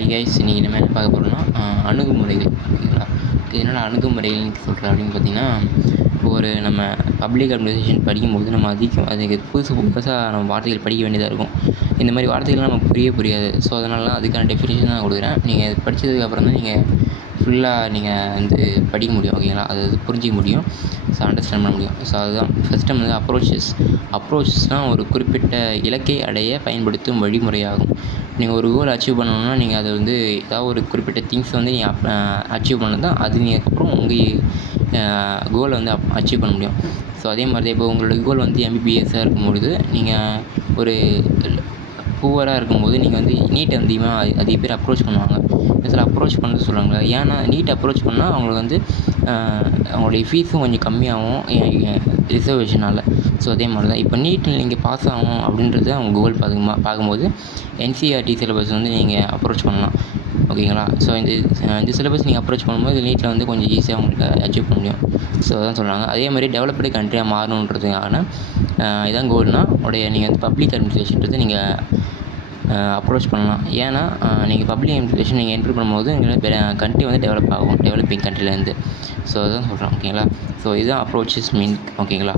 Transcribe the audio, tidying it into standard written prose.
Hi guys, இன்றைக்கி நம்ம என்ன பார்க்க போகிறோம்னா அணுகுமுறைகள். ஓகேங்களா? என்னென்ன அணுகுமுறைகள்னு சொல்கிறேன் அப்படின்னு பார்த்தீங்கன்னா, இப்போ ஒரு நம்ம பப்ளிக் அட்மினிஸ்ட்ரேஷன் படிக்கும்போது நம்ம அதுக்கு புதுசாக நம்ம வார்த்தைகள் படிக்க வேண்டியதாக இருக்கும். இந்த மாதிரி வார்த்தைகள்லாம் நமக்கு புரியாது. ஸோ அதனால அதுக்கான டெஃபினேஷன் நான் கொடுக்குறேன். நீங்கள் படித்ததுக்கப்புறம் தான் நீங்கள் ஃபுல்லாக நீங்கள் வந்து படிக்க முடியும். ஓகேங்களா? அது புரிஞ்சிக்க முடியும். ஸோ அண்டர்ஸ்டாண்ட் பண்ண முடியும். ஸோ அதுதான் ஃபஸ்ட் டைம் வந்து அப்ரோச்சஸ்னால் ஒரு குறிப்பிட்ட இலக்கை அடைய பயன்படுத்தும் வழிமுறையாகும். நீங்கள் ஒரு கோல் அச்சீவ் பண்ணணும்னா நீங்கள் அதை வந்து ஏதாவது ஒரு குறிப்பிட்ட திங்ஸ் வந்து நீங்கள் அச்சீவ் பண்ணது தான் அது நீங்கள் அப்புறம் உங்கள் கோலை வந்து அச்சீவ் பண்ண முடியும். ஸோ அதே மாதிரி தான் இப்போ உங்களோட கோல் வந்து எம்பிபிஎஸ்ஸாக இருக்கும்பொழுது நீங்கள் ஒரு புவராக இருக்கும்போது நீங்கள் வந்து நீட்டை அதிக பேர் அப்ரோச் பண்ணுவாங்க. சில அப்ரோச் பண்ண சொல்கிறாங்க. ஏன்னா நீட் அப்ரோச் பண்ணால் அவங்களுக்கு வந்து அவங்களுடைய ஃபீஸும் கொஞ்சம் கம்மியாகும் ரிசர்வேஷனால். ஸோ அதே மாதிரி தான் இப்போ நீட்டில் நீங்கள் பாஸ் ஆகணும் அப்படின்றது அவங்க கோல் பார்க்கும்போது என்சிஇஆர்டி சிலபஸ் வந்து நீங்கள் அப்ரோச் பண்ணலாம். ஓகேங்களா? ஸோ இந்த சிலபஸ் நீங்கள் அப்ரோச் பண்ணும்போது நீட்டில் வந்து கொஞ்சம் ஈஸியாக உங்களுக்கு அச்சீவ் பண்ண முடியும். ஸோ அதான் சொல்கிறாங்க. அதே மாதிரி டெவலப்டு கண்ட்ரியாக மாறணுன்றதுக்கான இதான் கோல்னால் நீங்கள் வந்து பப்ளிக் அட்மினிஸ்ட்ரேஷன்றது நீங்கள் அப்ரோச் பண்ணலாம். ஏன்னா நீங்கள் பப்ளிக் அட்மினிஸ்ட்ரேஷன் நீங்கள் என்ட்ரி பண்ணும்போது கண்ட்ரி வந்து டெவலப் ஆகும், டெவலப்பிங் கண்ட்ரிலேருந்து. ஸோ அதுதான் சொல்கிறேன். ஓகேங்களா? ஸோ இதுதான் அப்ரோச்சஸ் மீன். ஓகேங்களா?